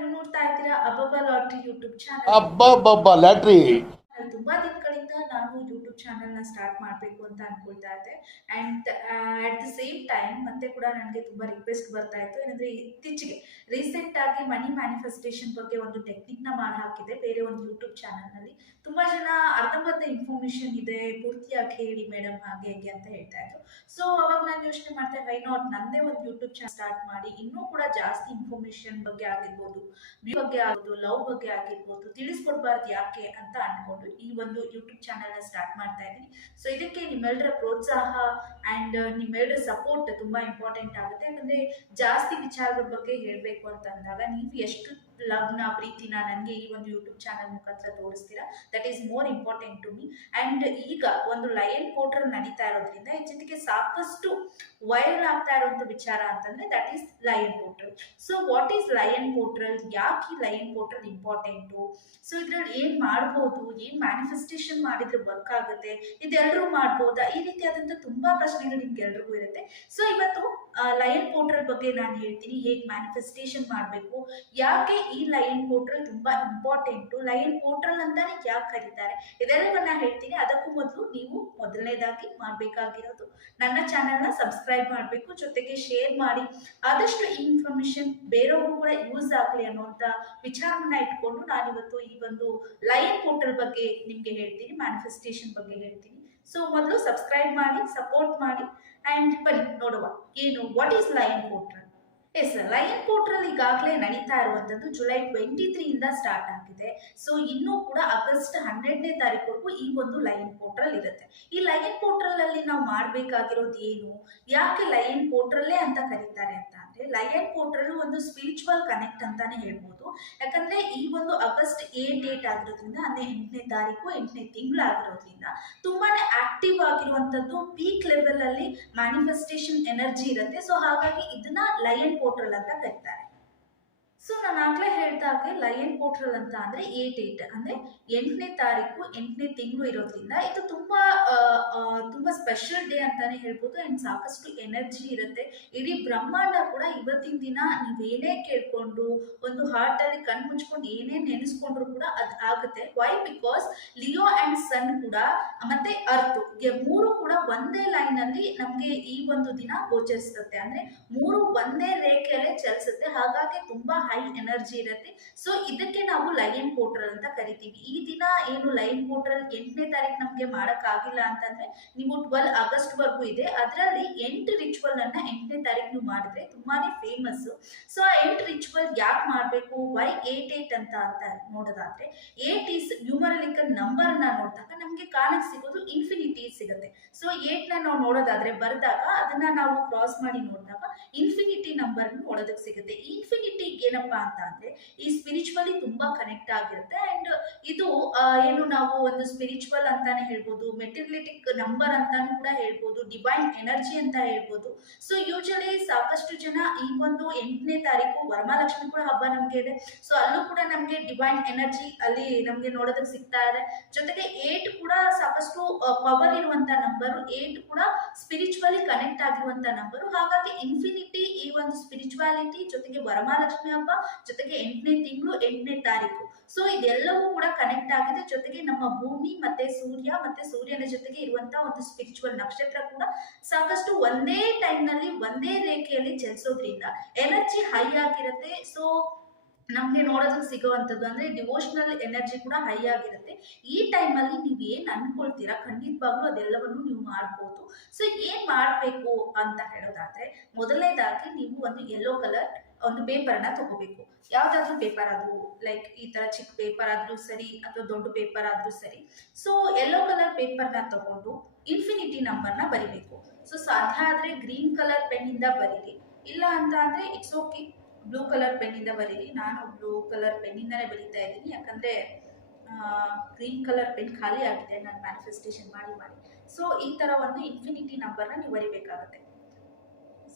ನೀವು ನೋಡ್ತಾ ಇದ್ದೀರಾ ಅಬಬ ಲಾಟ್ರಿ ಯೂಟ್ಯೂಬ್ ಚಾನಲ್ ಅಬ್ಬಬ್ಬಬ್ಬ ಲ್ಯಾಟ್ರಿ ತುಂಬಾ ದಿನಗಳಿಂದ ನಾನು ಯೂಟ್ಯೂಬ್ ಚಾನೆಲ್ನ ಸ್ಟಾರ್ಟ್ ಮಾಡಬೇಕು ಅಂತ ಅನ್ಕೊಳ್ತಾ ಇದ್ದೆ. And at the same time ಮತ್ತೆ ಕೂಡ ನನಗೆ ತುಂಬಾ ರಿಕ್ವೆಸ್ಟ್ ಬರ್ತಾ ಇತ್ತು. ಏನಂದ್ರೆ ಇತ್ತೀಚೆಗೆ ರೀಸೆಂಟ್ ಆಗಿ ಮನಿ ಮ್ಯಾನಿಫೆಸ್ಟೇಷನ್ ಬಗ್ಗೆ ಒಂದು ಟೆಕ್ನಿಕ್ನ ಮಾಡಿ ಹಾಕಿದೆ. ಬೇರೆ ಒಂದು ಯೂಟ್ಯೂಬ್ ಚಾನೆಲ್ನಲ್ಲಿ. ತುಂಬಾ ಜನ ಅರ್ಧಂಬರ್ಧ ಇನ್ಫಾರ್ಮೇಶನ್ ಇದೆ, ಪೂರ್ತಿಯಾಗಿ ಹೇಳಿ ಮೇಡಮ್ ಹಾಗೆ ಹೇಗೆ ಅಂತ ಹೇಳ್ತಾ ಇದ್ರು. ಸೊ ಅವಾಗ ನಾನು ಯೋಚನೆ ಮಾಡ್ತಾ ವೈ ನಾಟ್ ನಂದೇ ಒಂದು ಯೂಟ್ಯೂಬ್ ಚಾನಲ್ ಸ್ಟಾರ್ಟ್ ಮಾಡಿ. ಇನ್ನೂ ಕೂಡ ಜಾಸ್ತಿ ಇನ್ಫಾರ್ಮೇಶನ್ ಬಗ್ಗೆ ಆಗಿರ್ಬೋದು ಬಗ್ಗೆ ಆಗ್ಬೋದು ಲವ್ ಬಗ್ಗೆ ಆಗಿರ್ಬೋದು, ತಿಳಿಸ್ಕೊಡ್ಬಾರ್ದು ಯಾಕೆ ಅಂತ ಅನ್ಕೊಂಡು ಈ ಒಂದು ಯೂಟ್ಯೂಬ್ ಚಾನಲ್ನ ಸ್ಟಾರ್ಟ್ ಮಾಡ್ತಾ ಇದ್ದೀನಿ. ಸೊ ಇದಕ್ಕೆ ನಿಮ್ಮೆಲ್ಲರ ಪ್ರೋತ್ಸಾಹ ಅಂಡ್ ನಿಮ್ಮೆಲ್ಲರ ಸಪೋರ್ಟ್ ತುಂಬಾ ಇಂಪಾರ್ಟೆಂಟ್ ಆಗುತ್ತೆ. ಯಾಕಂದ್ರೆ ಜಾಸ್ತಿ ವಿಚಾರಗಳ ಬಗ್ಗೆ ಹೇಳಬೇಕು ಅಂತಂದಾಗ, ನೀವು ಎಷ್ಟು ಲವ್ನ, ಪ್ರೀತಿನ ನನಗೆ ಈ ಒಂದು ಯೂಟ್ಯೂಬ್ ಚಾನಲ್ ಮುಖಾಂತರ ತೋರಿಸ್ತೀರಾ? That is more important to me and ಈಗ ಒಂದು ಲಯನ್ ಪೋರ್ಟಲ್ ನಡೀತಾ ಇರೋದ್ರಿಂದ ಜೊತೆಗೆ ಸಾಕಷ್ಟು ವೈರಲ್ ಆಗ್ತಾ ಇರುವಂತ ವಿಚಾರ ಅಂತಂದ್ರೆ that is lion portal so what is lion portal ಯಾಕೆ ಲಯನ್ ಪೋರ್ಟಲ್ ಇಂಪಾರ್ಟೆಂಟು ಸೊ ಇದ್ರಲ್ಲಿ ಏನ್ ಮಾಡ್ಬೋದು? ಏನ್ ಮ್ಯಾನಿಫೆಸ್ಟೇಷನ್ ಮಾಡಿದ್ರೆ ವರ್ಕ್ ಆಗುತ್ತೆ? ಇದೆಲ್ಲರೂ ಮಾಡ್ಬೋದಾ? ಈ ರೀತಿಯಾದಂತ ತುಂಬಾ ಪ್ರಶ್ನೆಗಳು ನಿಮ್ಗೆ ಎಲ್ರಿಗೂ ಇರುತ್ತೆ. ಸೊ ಇವತ್ತು ಲಯನ್ ಪೋರ್ಟಲ್ ಬಗ್ಗೆ ನಾನು ಹೇಳ್ತೀನಿ. ಹೇಗೆ ಮ್ಯಾನಿಫೆಸ್ಟೇಷನ್ ಮಾಡಬೇಕು? ಯಾಕೆ ಈ ಲೈನ್ ಪೋರ್ಟಲ್ ತುಂಬಾ ಇಂಪಾರ್ಟೆಂಟು ಲೈನ್ ಪೋರ್ಟಲ್ ಅಂತಾನೆ ಯಾಕೆ ಕರೀತಾರೆ? ಇದೆಲ್ಲವನ್ನ ಹೇಳ್ತೀನಿ. ಅದಕ್ಕೂ ಮೊದಲು ನೀವು ಮೊದಲನೇದಾಗಿ ಮಾಡಬೇಕಾಗಿರೋದು. ನನ್ನ ಚಾನೆಲ್ನ ಸಬ್ಸ್ಕ್ರೈಬ್ ಮಾಡಬೇಕು. ಜೊತೆಗೆ ಶೇರ್ ಮಾಡಿ. ಆದಷ್ಟು ಈ ಇನ್ಫಾರ್ಮೇಶನ್ ಕೂಡ ಯೂಸ್ ಆಗಲಿ ಅನ್ನುವಂಥ ವಿಚಾರವನ್ನ ಇಟ್ಕೊಂಡು ನಾನಿವತ್ತು ಈ ಒಂದು ಲೈನ್ ಪೋರ್ಟಲ್ ಬಗ್ಗೆ ನಿಮಗೆ ಹೇಳ್ತೀನಿ. ಮ್ಯಾನಿಫೆಸ್ಟೇಷನ್ ಬಗ್ಗೆ ಹೇಳ್ತೀನಿ. ಸೊ ಮೊದಲು ಸಬ್ಸ್ಕ್ರೈಬ್ ಮಾಡಿ ಸಪೋರ್ಟ್ ಮಾಡಿ. ಆ್ಯಂಡ್ ಬನ್ನಿ, ನೋಡುವ. ಏನು what is lion portal is lion portal ಈಗಾಗಲೇ ನಡೀತಾ ಇರುವಂಥದ್ದು ಜುಲೈ ಟ್ವೆಂಟಿ ತ್ರೀಯಿಂದ ಸ್ಟಾರ್ಟ್ ಆಗಿದೆ. ಸೊ, ಇನ್ನೂ ಕೂಡ ಆಗಸ್ಟ್ ಹನ್ನೆರಡನೇ ತಾರೀಕುವರೆಗೂ ಈ ಒಂದು ಲಯನ್ ಪೋರ್ಟ್ರಲ್ ಇರುತ್ತೆ. ಈ ಲಯನ್ ಪೋರ್ಟ್ರಲ್ ಅಲ್ಲಿ ನಾವು ಮಾಡಬೇಕಾಗಿರೋದು ಏನು? ಯಾಕೆ ಲಯನ್ ಪೋರ್ಟ್ರಲ್ಲೇ ಅಂತ ಕರೀತಾರೆ ಅಂತ? ಲಯನ್ ಪೋರ್ಟಲ್ ಒಂದು ಸ್ಪಿರಿಚುವಲ್ ಕನೆಕ್ಟ್ ಅಂತಾನೆ ಹೇಳ್ಬೋದು. ಯಾಕಂದ್ರೆ ಈ ಒಂದು ಆಗಸ್ಟ್ ಏ ಡೇಟ್ ಆಗಿರೋದ್ರಿಂದ, ಅಂದ್ರೆ ಎಂಟನೇ ತಾರೀಕು, ಎಂಟನೇ ತಿಂಗಳು ಆಗಿರೋದ್ರಿಂದ ತುಂಬಾನೇ ಆಕ್ಟಿವ್ ಆಗಿರುವಂತದ್ದು ಪೀಕ್ ಲೆವೆಲ್ ಅಲ್ಲಿ ಮ್ಯಾನಿಫೆಸ್ಟೇಷನ್ ಎನರ್ಜಿ ಇರುತ್ತೆ. ಸೊ ಹಾಗಾಗಿ ಇದನ್ನ ಲಯನ್ ಪೋರ್ಟಲ್ ಅಂತ ಕರೀತಾರೆ. ಲಯನ್ ಪೋರ್ಟಲ್ ಅಂತ ಅಂದ್ರೆ ಏಟ್ ಏಟ್ ಅಂದ್ರೆ ಎಂಟನೇ ತಾರೀಕು, ಎಂಟನೇ ತಿಂಗಳು ಇರೋದ್ರಿಂದ ಇದು ತುಂಬಾ ತುಂಬಾ ಸ್ಪೆಷಲ್ ಡೇ ಅಂತಾನೆ ಹೇಳ್ಬೋದು. ಅಂಡ್ ಸಾಕಷ್ಟು ಎನರ್ಜಿ ಇರುತ್ತೆ. ಇಡೀ ಬ್ರಹ್ಮಾಂಡ ಕೂಡ ಇವತ್ತಿನ ದಿನ ನೀವೇನೇ ಕೇಳ್ಕೊಂಡು ಒಂದು ಹಾರ್ಟ್ ಅಲ್ಲಿ ಕಣ್ ಮುಚ್ಕೊಂಡು ಏನೇ ನೆನೆಸ್ಕೊಂಡ್ರು ಕೂಡ ಅದ್ ಆಗುತ್ತೆ. Why because Leo and sun ಕೂಡ, ಮತ್ತೆ ಅರ್ತ್ ಮೂರು ಕೂಡ ಒಂದೇ ಲೈನ್ ಅಲ್ಲಿ ನಮ್ಗೆ ಈ ಒಂದು ದಿನ ಗೋಚರಿಸುತ್ತೆ. ಅಂದ್ರೆ ಮೂರು ಒಂದೇ ರೇಖೆಯಲ್ಲೇ ಚಲಿಸುತ್ತೆ. ಹಾಗಾಗಿ ತುಂಬಾ ಹೈ ಎನರ್ಜಿ ಇರುತ್ತೆ. ಸೊ ಇದಕ್ಕೆ ನಾವು ಲೈನ್ ಪೋರ್ಟಲ್ ಅಂತ ಕರಿತೀವಿ. ಈ ದಿನ ಏನು ಲೈನ್ ಪೋರ್ಟಲ್ ಎಂಟನೇ ತಾರೀಕು ನಮ್ಗೆ ಮಾಡಕ್ ಆಗಿಲ್ಲ ಅಂತಂದ್ರೆ ನೀವು ಟ್ವೆಲ್ ಆಗಸ್ಟ್ ವರ್ಗೂ ಇದೆ. ಅದರಲ್ಲಿ ಎಂಟು ರಿಚುವಲ್ ಅನ್ನ ಎಂಟನೇ ತಾರೀಕು ನೀವು ಮಾಡಿದ್ರೆ ತುಂಬಾನೇ ಫೇಮಸ್ ಸೊ ಆ ಎಂಟು ರಿಚುವಲ್ ಯಾಕೆ ಮಾಡಬೇಕು? ವೈ ಏಟ್ ಏಟ್ ಅಂತ ಅಂತ ನೋಡೋದಾದ್ರೆ ಏಟ್ ಈಸ್ ನ್ಯೂಮರಲಿಕಲ್ ನಂಬರ್ನ ನೋಡಿದಾಗ ನಮ್ಗೆ ಕಾಣಕ್ ಸಿಗೋದು ಇನ್ಫಿನಿಟಿ ಸಿಗುತ್ತೆ. ಸೊ ಏಟ್ನ ನಾವು ನೋಡೋದಾದ್ರೆ ಬರೆದಾಗ ಅದನ್ನ ನಾವು ಕ್ರಾಸ್ ಮಾಡಿ ನೋಡಿದಾಗ ಇನ್ಫಿನಿಟಿ ನಂಬರ್ ನೋಡೋದಕ್ಕೆ ಸಿಗುತ್ತೆ. ಇನ್ಫಿನಿಟಿ ಏನಪ್ಪಾ ಅಂತ ಅಂದ್ರೆ, ಈ ಸ್ಪಿರಿಚುವಲಿ ತುಂಬಾ ಕನೆಕ್ಟ್ ಆಗಿರುತ್ತೆ. ಅಂಡ್ ಇದು ಏನು ನಾವು ಒಂದು ಸ್ಪಿರಿಚುವಲ್ ಅಂತಾನೆ ಹೇಳ್ಬೋದು ಮೆಟೀರಿಯಲಿಟಿಕ್ ನಂಬರ್ ಅಂತಾನು ಕೂಡ ಹೇಳ್ಬೋದು ಡಿವೈನ್ ಎನರ್ಜಿ ಅಂತ ಹೇಳ್ಬೋದು. ಸೊ ಯೂಶಲಿ ಸಾಕಷ್ಟು ಜನ ಈ ಒಂದು ಎಂಟನೇ ತಾರೀಕು ವರಮಹಾಲಕ್ಷ್ಮಿ ಕೂಡ ಹಬ್ಬ ನಮ್ಗೆ ಇದೆ. ಸೊ ಅಲ್ಲೂ ಕೂಡ ನಮ್ಗೆ ಡಿವೈನ್ ಎನರ್ಜಿ ಅಲ್ಲಿ ನಮ್ಗೆ ನೋಡೋದಕ್ಕೆ ಸಿಗ್ತಾ ಇದೆ. ಜೊತೆಗೆ ಏಟ್ ಕೂಡ ಸಾಕಷ್ಟು ಪವರ್ ಇರುವಂತ ನಂಬರು ಏಟ್ ಕೂಡ ಸ್ಪಿರಿಚುವಲಿ ಕನೆಕ್ಟ್ ಆಗಿರುವಂತ ನಂಬರು ಹಾಗಾಗಿ ಇನ್ಫಿನಿಟಿ ಈ ಒಂದು ಸ್ಪಿರಿಚುವಾಲಿಟಿ ಜೊತೆಗೆ ವರಮಹಾಲಕ್ಷ್ಮಿ ಹಬ್ಬ, ಜೊತೆಗೆ ಎಂಟನೇ ತಿಂಗಳು, ಎಂಟನೇ ತಾರೀಕು. ಸೊ ಇದೆಲ್ಲವೂ ಕೂಡ ಕನೆಕ್ಟ್ ಆಗಿದೆ. ಜೊತೆಗೆ ನಮ್ಮ ಭೂಮಿ ಮತ್ತೆ ಸೂರ್ಯ ಮತ್ತೆ ಸೂರ್ಯನ ಜೊತೆಗೆ ಇರುವಂತಹ ಒಂದು ಸ್ಪಿರಿಚುವಲ್ ನಕ್ಷತ್ರ ಕೂಡ ಸಾಕಷ್ಟು ಒಂದೇ ಟೈಮ್ನಲ್ಲಿ ಒಂದೇ ರೇಖೆಯಲ್ಲಿ ಚಲಿಸೋದ್ರಿಂದ ಎನರ್ಜಿ ಹೈ ಆಗಿರುತ್ತೆ. ಸೊ ನಮ್ಗೆ ನೋಡೋದಕ್ಕೆ ಸಿಗುವಂಥದ್ದು ಅಂದ್ರೆ ಡಿವೋಷ್ನಲ್ ಎನರ್ಜಿ ಕೂಡ ಹೈ ಆಗಿರುತ್ತೆ. ಈ ಟೈಮಲ್ಲಿ ನೀವು ಏನು ಅನ್ಕೊಳ್ತೀರಾ? ಖಂಡಿತವಾಗ್ಲೂ ಅದೆಲ್ಲವನ್ನು ನೀವು ಮಾಡ್ಬೋದು. ಸೊ ಏನು ಮಾಡಬೇಕು ಅಂತ ಹೇಳೋದಾದ್ರೆ, ಮೊದಲನೇದಾಗಿ ನೀವು ಒಂದು ಯೆಲ್ಲೋ ಕಲರ್ ಒಂದು ಪೇಪರ್ನ ತಗೋಬೇಕು. ಯಾವ್ದಾದ್ರು ಪೇಪರ್ ಆದ್ರೂ ಲೈಕ್ ಈ ತರ ಚಿಕ್ಕ ಪೇಪರ್ ಆದ್ರೂ ಸರಿ ಅಥವಾ ದೊಡ್ಡ ಪೇಪರ್ ಆದ್ರೂ ಸರಿ. ಸೊ ಯೆಲ್ಲೋ ಕಲರ್ ಪೇಪರ್ನ ತಗೊಂಡು ಇನ್ಫಿನಿಟಿ ನಂಬರ್ನ ಬರಿಬೇಕು. ಸೊ ಸಾಧ್ಯ ಆದ್ರೆ ಗ್ರೀನ್ ಕಲರ್ ಪೆನ್ನಿಂದ ಬರೀರಿ. ಇಲ್ಲ ಅಂತ ಅಂದ್ರೆ ಇಟ್ಸ್ ಓಕೆ ಬ್ಲೂ ಕಲರ್ ಪೆನ್ನಿಂದ ಬರೀರಿ. ನಾನು ಬ್ಲೂ ಕಲರ್ ಪೆನ್ನಿಂದಲೇ ಬರೀತಾ ಇದ್ದೀನಿ. ಯಾಕಂದ್ರೆ ಗ್ರೀನ್ ಕಲರ್ ಪೆನ್ ಖಾಲಿ ಆಗಿದೆ. ನಾನು ಮ್ಯಾನಿಫೆಸ್ಟೇಷನ್ ಮಾಡಿ ಮಾಡಿ. ಸೊ ಈ ತರ ಒಂದು ಇನ್ಫಿನಿಟಿ ನಂಬರ್ನ ನೀವು ಬರಿಬೇಕಾಗುತ್ತೆ.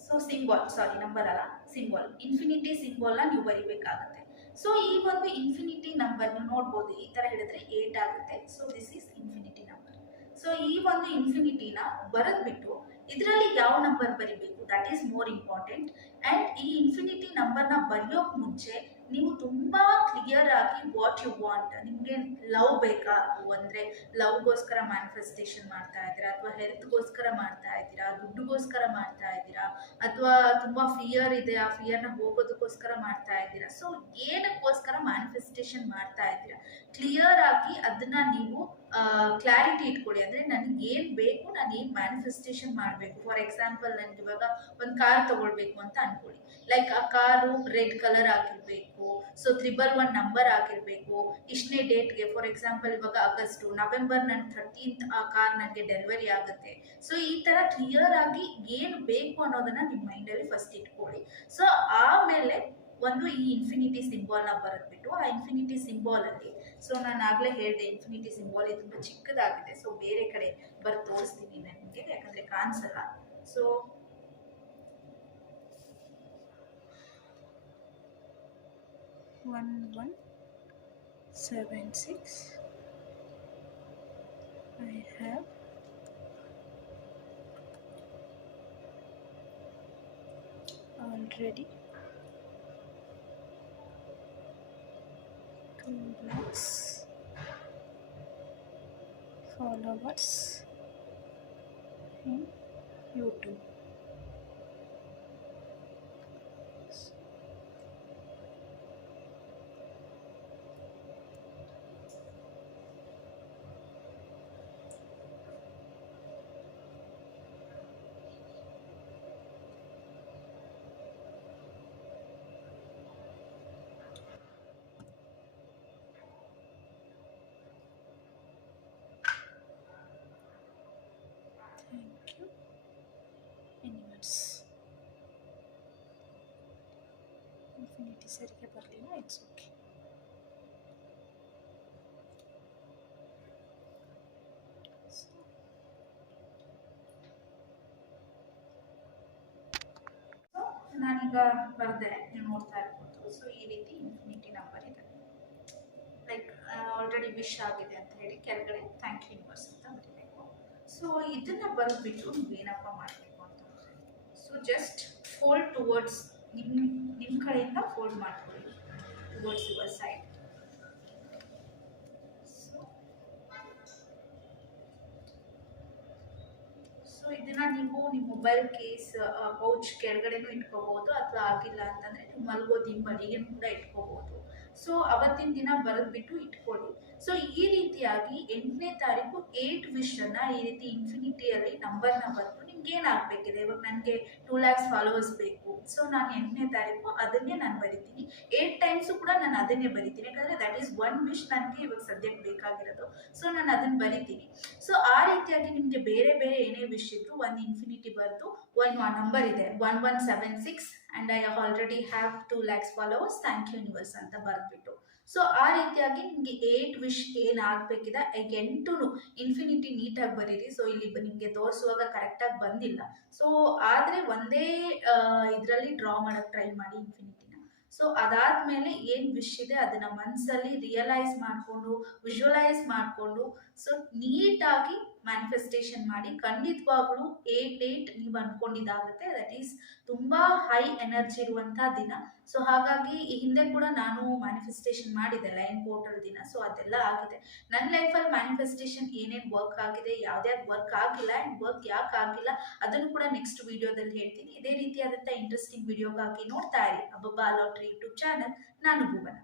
ಸೊ ಸಿಂಬಾಲ್ ಸಾರಿ ನಂಬರ್ ಅಲ್ಲ ಸಿಂಬಾಲ್ ಇನ್ಫಿನಿಟಿ ಸಿಂಬಾಲ್ನ ನೀವು ಬರಿಬೇಕಾಗುತ್ತೆ. ಸೊ ಈ ಒಂದು ಇನ್ಫಿನಿಟಿ ನಂಬರ್ ನೋಡ್ಬೋದು. ಈ ತರ ಹೇಳಿದ್ರೆ ಏಟ್ ಆಗುತ್ತೆ. So this is infinity number so ಈ ಒಂದು ಇನ್ಫಿನಿಟಿನ ಬರೆದ್ಬಿಟ್ಟು, ಇದರಲ್ಲಿ ಯಾವ ನಂಬರ್ ಬರಿಬೇಕು? That is more important and ಈ ಇನ್ಫಿನಿಟಿ ನಂಬರ್ನ ಬರೆಯೋಕ್ ಮುಂಚೆ ನೀವು ತುಂಬ ಕ್ಲಿಯರ್ ಆಗಿ ವಾಟ್ ಯು ವಾಂಟ್ ನಿಮಗೆ ಲವ್ ಬೇಕಾ? ಅಂದರೆ ಲವ್ಗೋಸ್ಕರ ಮ್ಯಾನಿಫೆಸ್ಟೇಷನ್ ಮಾಡ್ತಾ ಇದ್ದೀರಾ? ಅಥವಾ ಹೆಲ್ತ್ಗೋಸ್ಕರ ಮಾಡ್ತಾ ಇದ್ದೀರಾ? ದುಡ್ಡುಗೋಸ್ಕರ ಮಾಡ್ತಾ ಇದ್ದೀರಾ? ಅಥವಾ ತುಂಬ ಫಿಯರ್ ಇದೆ, ಆ ಫಿಯರ್ನ ಹೋಗೋದಕ್ಕೋಸ್ಕರ ಮಾಡ್ತಾ ಇದ್ದೀರಾ? ಸೊ ಏನಕ್ಕೋಸ್ಕರ ಮ್ಯಾನಿಫೆಸ್ಟೇಷನ್ ಮಾಡ್ತಾ ಇದ್ದೀರಾ? ಕ್ಲಿಯರ್ ಆಗಿ ಅದನ್ನ ನೀವು ಕ್ಲಾರಿಟಿ ಇಟ್ಕೊಳ್ಳಿ ಅಂದರೆ ನನಗೆ ಏನು ಬೇಕು, ನಾನು ಏನು ಮ್ಯಾನಿಫೆಸ್ಟೇಷನ್ ಮಾಡಬೇಕು. ಫಾರ್ ಎಕ್ಸಾಂಪಲ್ ನನ್ಗೆ ಇವಾಗ ಒಂದು ಕಾರ್ ತಗೊಳ್ಬೇಕು ಅಂತ ಅನ್ಕೊಳ್ಳಿ ಲೈಕ್ ಆ ಕಾರು ರೆಡ್ ಕಲರ್ ಆಗಿರಬೇಕು ಸೊ ತ್ರಿಬಲ್ ಒನ್ ನಂಬರ್ ಆಗಿರಬೇಕು ಇಷ್ಟನೇ ಡೇಟ್ಗೆ ಫಾರ್ ಎಕ್ಸಾಂಪಲ್ ಇವಾಗ ಆಗಸ್ಟು ನವೆಂಬರ್ ನನ್ನ ಥರ್ಟೀನ್ತ್ ಆ ಕಾರ್ ನನಗೆ ಡೆಲಿವರಿ ಆಗುತ್ತೆ. ಸೊ ಈ ಥರ ಕ್ಲಿಯರ್ ಆಗಿ ಏನು ಬೇಕು ಅನ್ನೋದನ್ನ ನಿಮ್ಮ ಮೈಂಡಲ್ಲಿ ಫಸ್ಟ್ ಇಟ್ಕೊಳ್ಳಿ ಸೊ ಆಮೇಲೆ ಒಂದು ಈ ಇನ್ಫಿನಿಟಿ ಸಿಂಬಾಲ್ನ ಬರೆದ್ಬಿಟ್ಟು ಆ ಇನ್ಫಿನಿಟಿ ಸಿಂಬಾಲಲ್ಲಿ ಸೊ ನಾನು ಆಗಲೇ ಹೇಳಿದೆ ಇನ್ಫಿನಿಟಿ ಸಿಂಬಾಲ್ ಇದು ತುಂಬ ಚಿಕ್ಕದಾಗಿದೆ. ಸೊ ಬೇರೆ ಕಡೆ ಬರ್ ತೋರಿಸ್ತೀನಿ ನನಗೆ ಯಾಕಂದರೆ ಕಾಣಿಸಲ್ಲ. So one one seven six I have already two lakhs followers in YouTube. Infinity ಸರಿಗೆ ಬರಲಿಲ್ಲ ಇಟ್ಸ್ ಓಕೆ ನಾನೀಗ ಬರೆದೆ, ನೀವು ನೋಡ್ತಾ ಇರ್ಬೋದು. ಸೊ ಈ ರೀತಿ ಇನ್ಫಿನಿಟಿ ನಂಬರ್ ಇದೆ. ಲೈಕ್ ಆಲ್ರೆಡಿ ವಿಶ್ ಆಗಿದೆ ಅಂತ ಹೇಳಿ ಕೆಳಗಡೆ ಥ್ಯಾಂಕ್ ಯು ಯೂನಿವರ್ಸ್ ಅಂತ ಬರೀಬೇಕು. ಸೊ ಇದನ್ನ ಬರೆದ್ಬಿಟ್ಟು ನೀವೇನಪ್ಪ ಮಾಡಬೇಕು ಅಂತ ಸೊ ಜಸ್ಟ್ ಫೋಲ್ಡ್ ಟುವರ್ಡ್ಸ್ ನಿಮ್ಮ ನಿಮ್ಮ ಕಡೆಯಿಂದ ಫೋಲ್ಡ್ ಮಾಡ್ಕೊಳ್ಳಿ. ಟುವರ್ಡ್ಸ್ ಯುವರ್ ಸೈಡ್ ಸೊ ಇದನ್ನ ನೀವು ನಿಮ್ಮ ಮೊಬೈಲ್ ಕೇಸ್ ಪೌಚ್ ಕೆಳಗಡೆನೂ ಇಟ್ಕೋಬಹುದು ಅಥವಾ ಆಗಿಲ್ಲ ಅಂತಂದ್ರೆ ನೀವು ಮಲ್ಗೋದು ಹಿಂಬದಿಗೆನೂ ಕೂಡ ಇಟ್ಕೋಬಹುದು. ಸೊ ಅವತ್ತಿನ ದಿನ ಬರೆದ್ಬಿಟ್ಟು ಇಟ್ಕೊಳ್ಳಿ. ಸೊ ಈ ರೀತಿಯಾಗಿ ಎಂಟನೇ ತಾರೀಕು ಏಟ್ ವಿಶ್ ಅನ್ನ ಈ ರೀತಿ ಇನ್ಫಿನಿಟಿಯಲ್ಲಿ ನಂಬರ್ನ ಬರೆದು ನಿಮ್ಗೆ ಏನಾಗಬೇಕಿದೆ ಇವಾಗ ನನಗೆ ಟೂ ಲ್ಯಾಕ್ಸ್ ಫಾಲೋವರ್ಸ್ ಬೇಕು. ಸೊ ನಾನು ಎಂಟನೇ ತಾರೀಕು ಅದನ್ನೇ ನಾನು ಬರಿತೀನಿ. ಏಟ್ ಟೈಮ್ಸು ಕೂಡ ನಾನು ಅದನ್ನೇ ಬರಿತೀನಿ. ಯಾಕಂದರೆ ದಟ್ ಈಸ್ ಒನ್ ವಿಶ್ ನನಗೆ ಇವಾಗ ಸದ್ಯಕ್ಕೆ ಬೇಕಾಗಿರೋದು. ಸೊ ನಾನು ಅದನ್ನು ಬರಿತೀನಿ. ಸೊ ಆ ರೀತಿಯಾಗಿ ನಿಮಗೆ ಬೇರೆ ಬೇರೆ ಏನೇ ವಿಶ್ ಇದ್ರು ಒಂದು ಇನ್ಫಿನಿಟಿ ಬರೆದು ಒಂದು ನಂಬರ್ ಇದೆ. One one seven six and I already have two lakhs followers thank you universe ಅಂತ ಬರೆದ್ಬಿಟ್ಟು. ಸೊ ಆ ರೀತಿಯಾಗಿ ನಿಮಗೆ ಏಟ್ ವಿಶ್ ಏನಾಗಬೇಕಿದೆ? ಎಂಟು ಇನ್ಫಿನಿಟಿ ನೀಟಾಗಿ ಬರೀರಿ. ಸೊ ಇಲ್ಲಿ ನಿಮಗೆ ತೋರಿಸುವಾಗ ಕರೆಕ್ಟಾಗಿ ಬಂದಿಲ್ಲ. ಸೊ ಆದರೆ ಒಂದೇ ಇದರಲ್ಲಿ ಡ್ರಾ ಮಾಡೋಕ್ಕೆ ಟ್ರೈ ಮಾಡಿ ಇನ್ಫಿನಿಟಿನ ಸೊ ಅದಾದಮೇಲೆ ಏನು ವಿಶ್ ಇದೆ? ಅದನ್ನು ಮನಸ್ಸಲ್ಲಿ ರಿಯಲೈಸ್ ಮಾಡಿಕೊಂಡು ವಿಜುವಲೈಸ್ ಮಾಡಿಕೊಂಡು ಸೊ ನೀಟಾಗಿ ಮ್ಯಾನಿಫೆಸ್ಟೇಷನ್ ಮಾಡಿ ಖಂಡಿತವಾಗ್ಲೂ ಏಟ್ ಏಟ್ ನೀವು ಅನ್ಕೊಂಡಿದ್ದಾಗುತ್ತೆ. ದಟ್ ಈಸ್ ತುಂಬಾ ಹೈ ಎನರ್ಜಿ ಇರುವಂತಹ ದಿನ. ಸೊ ಹಾಗಾಗಿ ಈ ಹಿಂದೆ ಕೂಡ ನಾನು ಮ್ಯಾನಿಫೆಸ್ಟೇಷನ್ ಮಾಡಿದೆ ಲೈನ್ ಪೋರ್ಟಲ್ ದಿನ. ಸೊ ಅದೆಲ್ಲ ಆಗಿದೆ. ನನ್ನ ಲೈಫಲ್ಲಿ ಮ್ಯಾನಿಫೆಸ್ಟೇಷನ್ ಏನೇನು ವರ್ಕ್ ಆಗಿದೆ, ಯಾವ್ದ್ಯಾವ್ದು ವರ್ಕ್ ಆಗಿಲ್ಲ ಆ್ಯಂಡ್ ವರ್ಕ್ ಯಾಕೆ ಆಗಿಲ್ಲ, ಅದನ್ನು ಕೂಡ ನೆಕ್ಸ್ಟ್ ವಿಡಿಯೋದಲ್ಲಿ ಹೇಳ್ತೀನಿ. ಇದೇ ರೀತಿಯಾದಂಥ ಇಂಟ್ರೆಸ್ಟಿಂಗ್ ವಿಡಿಯೋಗಾಗಿ ನೋಡ್ತಾ ಇರಿ. ಅಬ್ಬಬ್ಬಾ ಲಾಟ್ರಿ ಯೂಟ್ಯೂಬ್ ಚಾನಲ್, ನಾನು ಭುವನ.